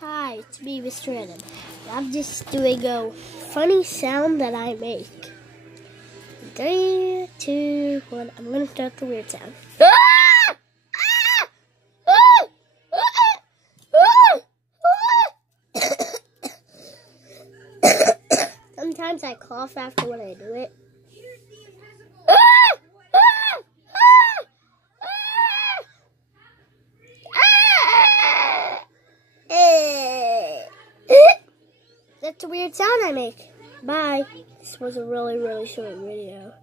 Hi, it's me, Mr. Adam. I'm just doing a funny sound that I make. 3, 2, 1. I'm gonna start the weird sound. Sometimes I cough after when I do it. That's a weird sound I make. Bye. This was a really short video.